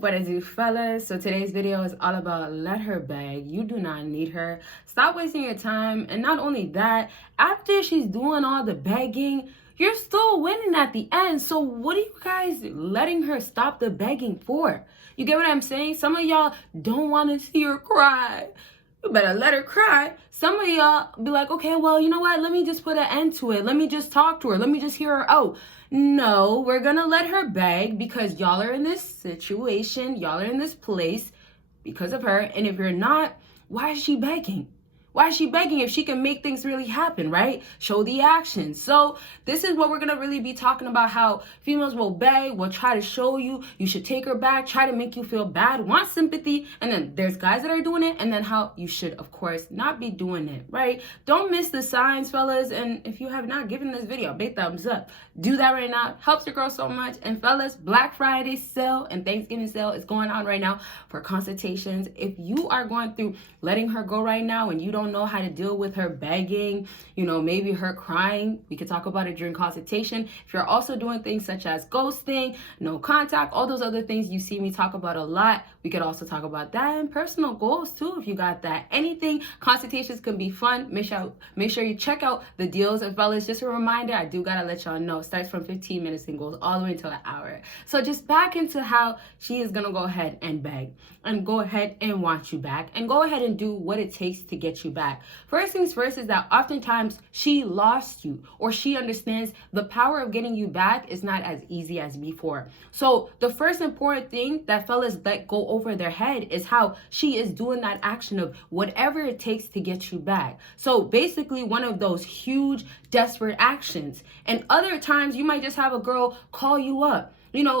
What I do, fellas? So today's video is all about let her beg. You do not need her. Stop wasting your time. And not only that, after she's doing all the begging, you're still winning at the end. So what are you guys letting her stop the begging for? You get what I'm saying? Some of y'all don't want to see her cry. You better let her cry. Some of y'all be like, okay, well, you know what? Let me just put an end to it. Let me just talk to her. Let me just hear her out. No, we're going to let her beg because y'all are in this situation. Y'all are in this place because of her. And if you're not, why is she begging? Why is she begging if she can make things really happen, right? Show the action. So this is what we're going to really be talking about, how females will beg, will try to show you should take her back, try to make you feel bad, want sympathy. And then there's guys that are doing it. And then how you should, of course, not be doing it, right? Don't miss the signs, fellas. And if you have not given this video a big thumbs up, do that right now. Helps your girl so much. And fellas, Black Friday sale and Thanksgiving sale is going on right now for consultations. If you are going through letting her go right now and you don't know how to deal with her begging, maybe her crying, we could talk about it during consultation. If you're also doing things such as ghosting, no contact, all those other things you see me talk about a lot, we could also talk about that, and personal goals too if you got that. Anything, consultations can be fun. Make sure you check out the deals. And fellas, just a reminder, I do gotta let y'all know, it starts from 15 minutes and goes all the way until an hour. So just back into how she is gonna go ahead and beg and go ahead and want you back and go ahead and do what it takes to get you back. First things first is that oftentimes she lost you, or she understands the power of getting you back is not as easy as before. So the first important thing that fellas let go over their head is how she is doing that action of whatever it takes to get you back. So basically one of those huge desperate actions. And other times you might just have a girl call you up.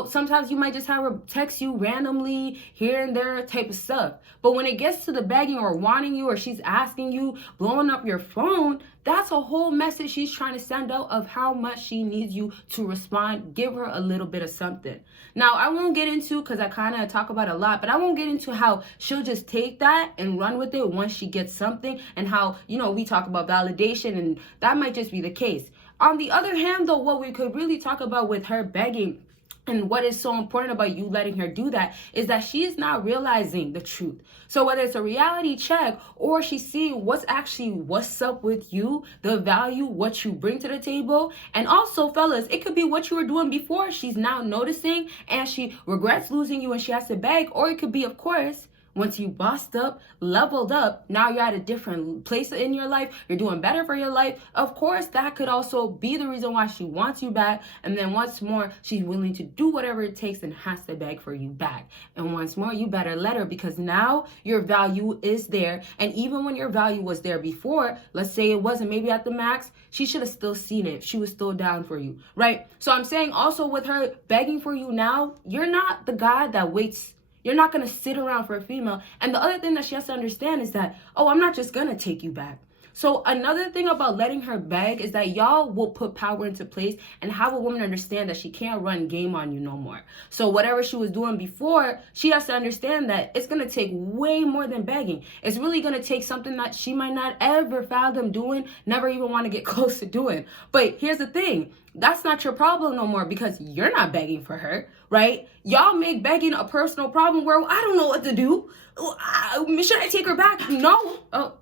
Sometimes you might just have her text you randomly here and there type of stuff. But when it gets to the begging or wanting you, or she's asking you, blowing up your phone, that's a whole message she's trying to send out of how much she needs you to respond. Give her a little bit of something. Now, I won't get into, because I kind of talk about it a lot, but I won't get into how she'll just take that and run with it once she gets something, and how, we talk about validation, and that might just be the case. On the other hand, though, what we could really talk about with her begging, and what is so important about you letting her do that, is that she is not realizing the truth. So whether it's a reality check or she's seeing what's up with you, the value, what you bring to the table. And also, fellas, it could be what you were doing before she's now noticing and she regrets losing you and she has to beg. Or it could be, of course, once you bossed up, leveled up, now you're at a different place in your life, you're doing better for your life. Of course, that could also be the reason why she wants you back. And then once more, she's willing to do whatever it takes and has to beg for you back. And once more, you better let her, because now your value is there. And even when your value was there before, let's say it wasn't maybe at the max, she should have still seen it. She was still down for you, right? So I'm saying also with her begging for you now, you're not the guy that waits. You're not going to sit around for a female. And the other thing that she has to understand is that, I'm not just going to take you back. So another thing about letting her beg is that y'all will put power into place and have a woman understand that she can't run game on you no more. So whatever she was doing before, she has to understand that it's going to take way more than begging. It's really going to take something that she might not ever fathom doing, never even want to get close to doing. But here's the thing. That's not your problem no more, because you're not begging for her, right? Y'all make begging a personal problem where I don't know what to do. Should I take her back? No. Oh,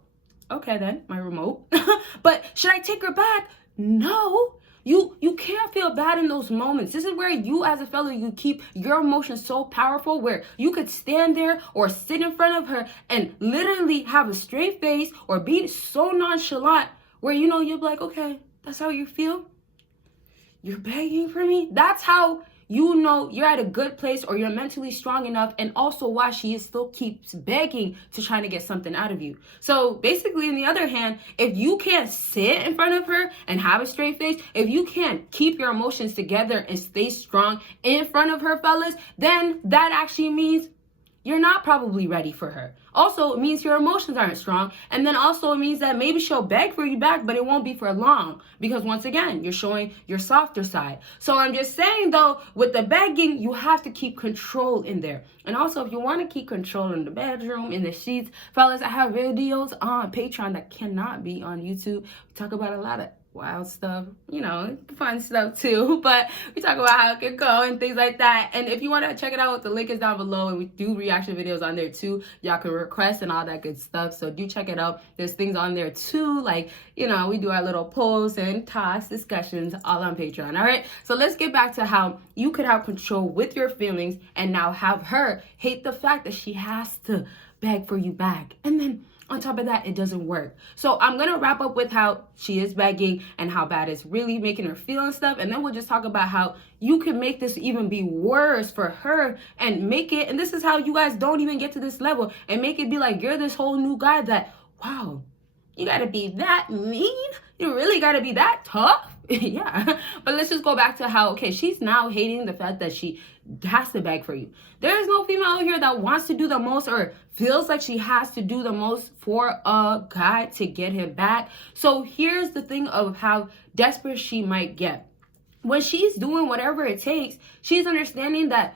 okay then, my remote. But should I take her back? No. You can't feel bad in those moments. This is where you as a fellow, you keep your emotions so powerful where you could stand there or sit in front of her and literally have a straight face or be so nonchalant where, you're like, okay, that's how you feel? You're begging for me? That's how you're at a good place, or you're mentally strong enough, and also why she still keeps begging to try to get something out of you. So basically, on the other hand, if you can't sit in front of her and have a straight face, if you can't keep your emotions together and stay strong in front of her, fellas, then that actually means you're not probably ready for her. Also, it means your emotions aren't strong. And then also it means that maybe she'll beg for you back, but it won't be for long. Because once again, you're showing your softer side. So I'm just saying though, with the begging, you have to keep control in there. And also, if you want to keep control in the bedroom, in the sheets, fellas, I have videos on Patreon that cannot be on YouTube. We talk about a lot of wild stuff, fun stuff too. But we talk about how it can go and things like that. And if you want to check it out, the link is down below, and we do reaction videos on there too. Y'all can request and all that good stuff. So do check it out. There's things on there too, like, we do our little polls and talks, discussions, all on Patreon. All right. So let's get back to how you could have control with your feelings and now have her hate the fact that she has to beg for you back. And then on top of that, it doesn't work. So I'm going to wrap up with how she is begging and how bad it's really making her feel and stuff. And then we'll just talk about how you can make this even be worse for her and make it. And this is how you guys don't even get to this level and make it be like you're this whole new guy that, wow, you got to be that mean? You really got to be that tough? Yeah. But let's just go back to how, okay, she's now hating the fact that she has to beg for you. There is no female out here that wants to do the most or feels like she has to do the most for a guy to get him back. So here's the thing of how desperate she might get. When she's doing whatever it takes, she's understanding that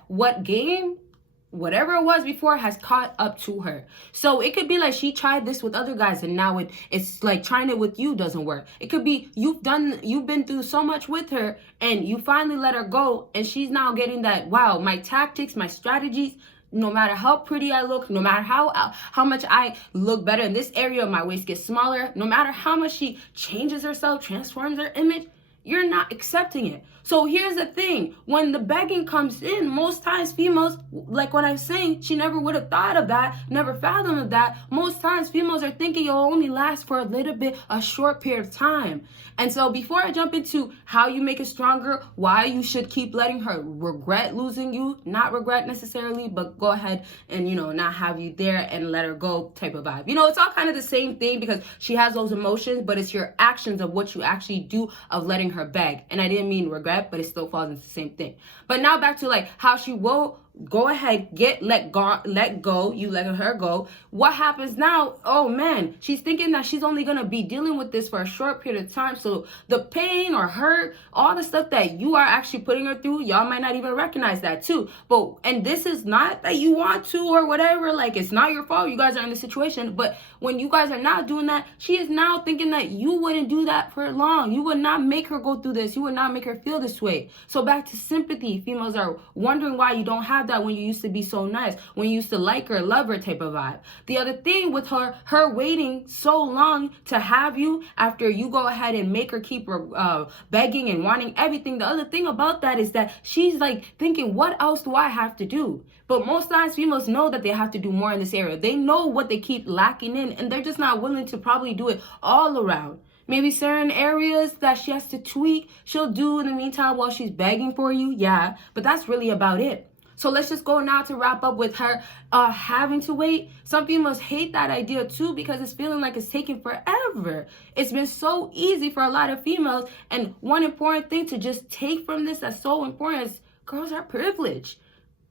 whatever it was before has caught up to her. So it could be like she tried this with other guys and now it's like trying it with you doesn't work. It could be you've been through so much with her and you finally let her go, and she's now getting that, wow, my tactics, my strategies, no matter how pretty I look, no matter how much I look better in this area, my waist gets smaller, no matter how much she changes herself, transforms her image, you're not accepting it. So here's the thing. When the begging comes in, most times females, like what I'm saying, she never would have thought of that, never fathomed of that. Most times females are thinking it'll only last for a little bit, a short period of time. And so before I jump into how you make it stronger, why you should keep letting her regret losing you, not regret necessarily, but go ahead and, not have you there and let her go type of vibe. It's all kind of the same thing because she has those emotions, but it's your actions of what you actually do of letting her beg. And I didn't mean regret, but it still falls into the same thing. But now back to like how she will go ahead, let go, you let her go. What happens now? Oh man, she's thinking that she's only gonna be dealing with this for a short period of time. So the pain or hurt, all the stuff that you are actually putting her through, y'all might not even recognize that too. And this is not that you want to or whatever, like it's not your fault. You guys are in this situation. But when you guys are not doing that, she is now thinking that you wouldn't do that for long. You would not make her go through this. You would not make her feel this way. So back to sympathy. Females are wondering why you don't have that when you used to be so nice, when you used to like her, love her type of vibe. The other thing with her waiting so long to have you after you go ahead and make her keep begging and wanting everything. The other thing about that is that she's like thinking, what else do I have to do? But most times females know that they have to do more in this area. They know what they keep lacking in, and they're just not willing to probably do it all around. Maybe certain areas that she has to tweak, she'll do in the meantime while she's begging for you. Yeah, but that's really about it. So let's just go now to wrap up with her having to wait. Some females hate that idea too because it's feeling like it's taking forever. It's been so easy for a lot of females. And one important thing to just take from this that's so important is girls are privileged.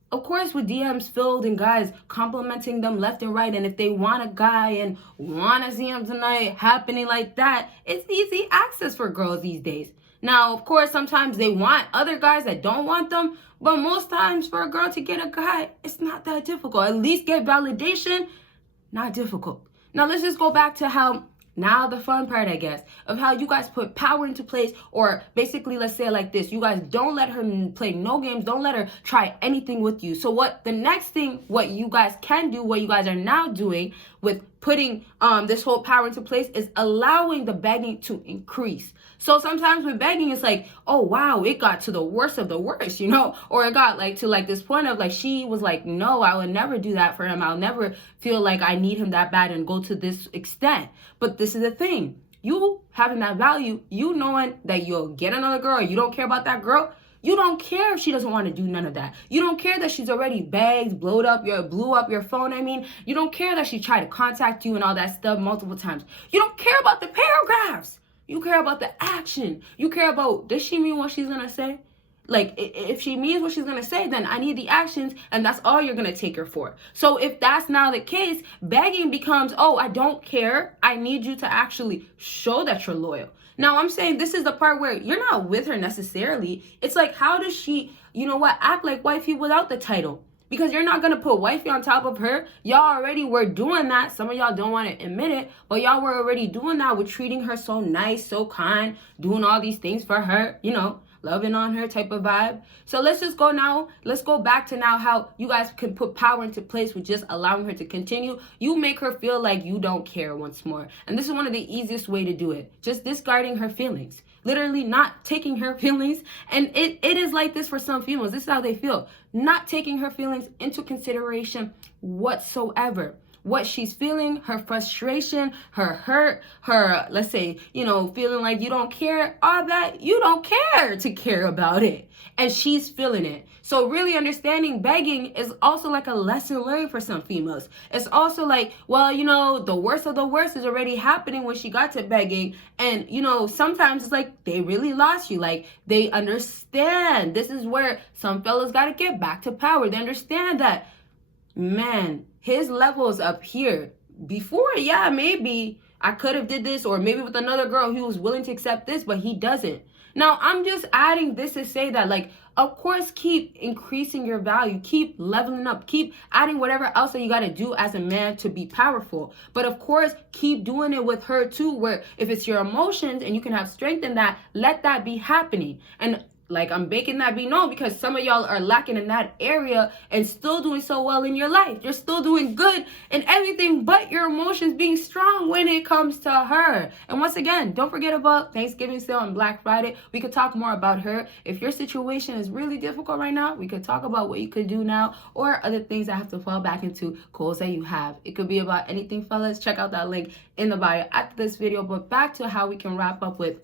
Of course, with DMs filled and guys complimenting them left and right, and if they want a guy and want to see him tonight happening like that, it's easy access for girls these days. Now, of course, sometimes they want other guys that don't want them, but most times for a girl to get a guy, it's not that difficult. At least get validation, not difficult. Now, let's just go back to how, now the fun part, I guess, of how you guys put power into place, or basically, let's say it like this. You guys don't let her play no games. Don't let her try anything with you. So what you guys can do, what you guys are now doing with putting this whole power into place is allowing the begging to increase. So sometimes with begging, it's like, oh, wow, it got to the worst of the worst, or it got like to like this point of like, she was like, no, I would never do that for him. I'll never feel like I need him that bad and go to this extent. But this is the thing. You having that value, you knowing that you'll get another girl, or you don't care about that girl. You don't care if she doesn't want to do none of that. You don't care that she's already begged, blew up your phone. You don't care that she tried to contact you and all that stuff multiple times. You don't care about the paragraphs. You care about the action. You care about, does she mean what she's going to say? Like, if she means what she's going to say, then I need the actions, and that's all you're going to take her for. So if that's now the case, begging becomes, oh, I don't care. I need you to actually show that you're loyal. Now, I'm saying this is the part where you're not with her necessarily. It's like, how does she, act like wifey without the title? Because you're not going to put wifey on top of her. Y'all already were doing that. Some of y'all don't want to admit it, but y'all were already doing that with treating her so nice, so kind, doing all these things for her, you know, loving on her type of vibe. So let's just go now. Let's go back to now how you guys can put power into place with just allowing her to continue. You make her feel like you don't care once more. And this is one of the easiest way to do it. Just discarding her feelings. Literally not taking her feelings. And it is like this for some females. This is how they feel. Not taking her feelings into consideration whatsoever. What she's feeling, her frustration, her hurt, her, let's say, you know, feeling like you don't care, all that, you don't care to care about it. And she's feeling it. So really understanding begging is also like a lesson learned for some females. It's also like, well, you know, the worst of the worst is already happening when she got to begging. And, you know, sometimes it's like they really lost you. Like they understand. This is where some fellas got to get back to power. They understand that, man, his level is up here. Before, yeah, maybe I could have did this, or maybe with another girl he was willing to accept this, but he doesn't. Now, I'm just adding this to say that, like, of course, keep increasing your value, keep leveling up, keep adding whatever else that you got to do as a man to be powerful. But of course, keep doing it with her too, where if it's your emotions and you can have strength in that, let that be happening. And like, I'm making that be known because some of y'all are lacking in that area and still doing so well in your life. You're still doing good in everything but your emotions being strong when it comes to her. And once again, don't forget about Thanksgiving sale and Black Friday. We could talk more about her. If your situation is really difficult right now, we could talk about what you could do now or other things that have to fall back into goals that you have. It could be about anything, fellas. Check out that link in the bio after this video. But back to how we can wrap up with,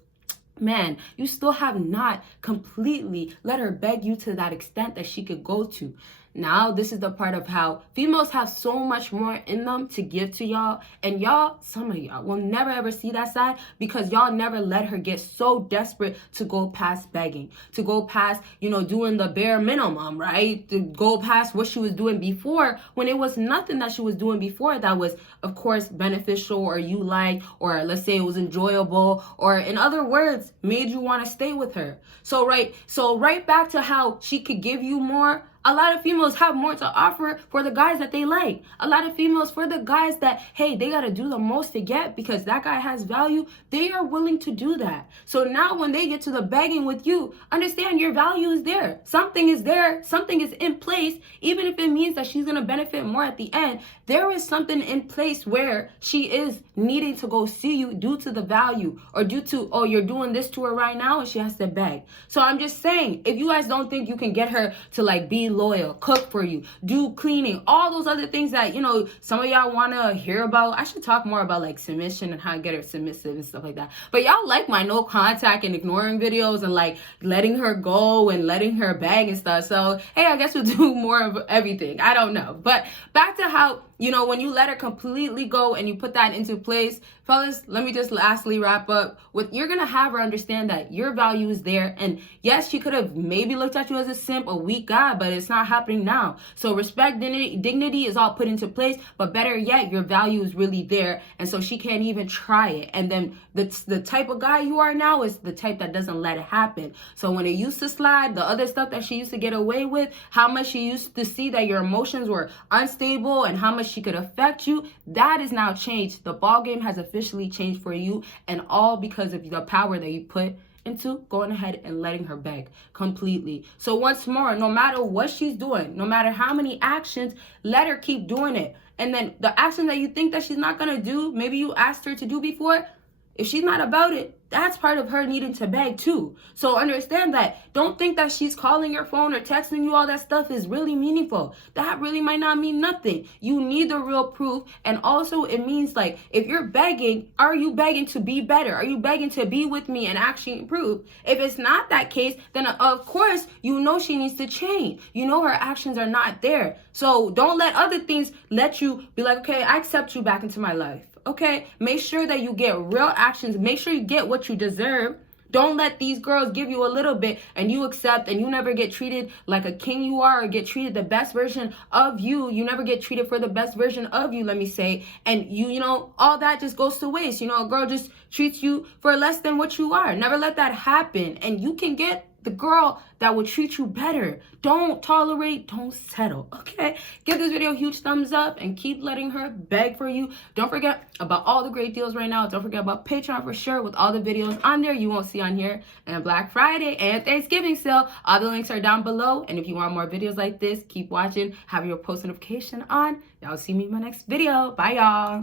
man, you still have not completely let her beg you to that extent that she could go to. Now, this is the part of how females have so much more in them to give to y'all. And y'all, some of y'all will never ever see that side because y'all never let her get so desperate to go past begging, to go past, you know, doing the bare minimum, right? To go past what she was doing before when it was nothing that she was doing before that was, of course, beneficial or you liked, or let's say it was enjoyable, or in other words, made you want to stay with her. So right back to how she could give you more. A lot of females have more to offer for the guys that they like. A lot of females, for the guys that, hey, they got to do the most to get because that guy has value, they are willing to do that. So now when they get to the begging with you, understand your value is there. Something is there. Something is in place. Even if it means that she's going to benefit more at the end, there is something in place where she is needing to go see you due to the value or due to, oh, you're doing this to her right now and she has to beg. So I'm just saying, if you guys don't think you can get her to like be loyal, cook for you, do cleaning, all those other things that, you know, some of y'all want to hear about. I should talk more about like submission and how to get her submissive and stuff like that. But y'all like my no contact and ignoring videos and like letting her go and letting her beg and stuff. So, hey, I guess we'll do more of everything. I don't know. But back to how, you know, when you let her completely go and you put that into place, fellas, let me just lastly wrap up with, you're going to have her understand that your value is there. And yes, she could have maybe looked at you as a simp, a weak guy, but it's not happening now. So respect, dignity is all put into place, but better yet, your value is really there. And so she can't even try it. And then the type of guy you are now is the type that doesn't let it happen. So when it used to slide, the other stuff that she used to get away with, how much she used to see that your emotions were unstable and how much she could affect you, that is now changed. The ball game has officially changed for you, and all because of the power that you put into going ahead and letting her beg completely. So once more, no matter what she's doing, no matter how many actions, let her keep doing it. And then the action that you think that she's not gonna do, maybe you asked her to do before, if she's not about it, that's part of her needing to beg too. So understand that. Don't think that she's calling your phone or texting you, all that stuff is really meaningful. That really might not mean nothing. You need the real proof. And also it means like, if you're begging, are you begging to be better? Are you begging to be with me and actually improve? If it's not that case, then of course, you know she needs to change. You know her actions are not there. So don't let other things let you be like, okay, I accept you back into my life. Okay, make sure that you get real actions. Make sure you get what you deserve. Don't let these girls give you a little bit and you accept and you never get treated like a king you are or get treated the best version of you. You never get treated for the best version of you, let me say. And you know, all that just goes to waste. You know, a girl just treats you for less than what you are. Never let that happen. And you can get the girl that will treat you better. Don't tolerate, don't settle, okay? Give this video a huge thumbs up and keep letting her beg for you. Don't forget about all the great deals right now. Don't forget about Patreon for sure with all the videos on there you won't see on here. And Black Friday and Thanksgiving sale. All the links are down below. And if you want more videos like this, keep watching. Have your post notification on. Y'all see me in my next video. Bye, y'all.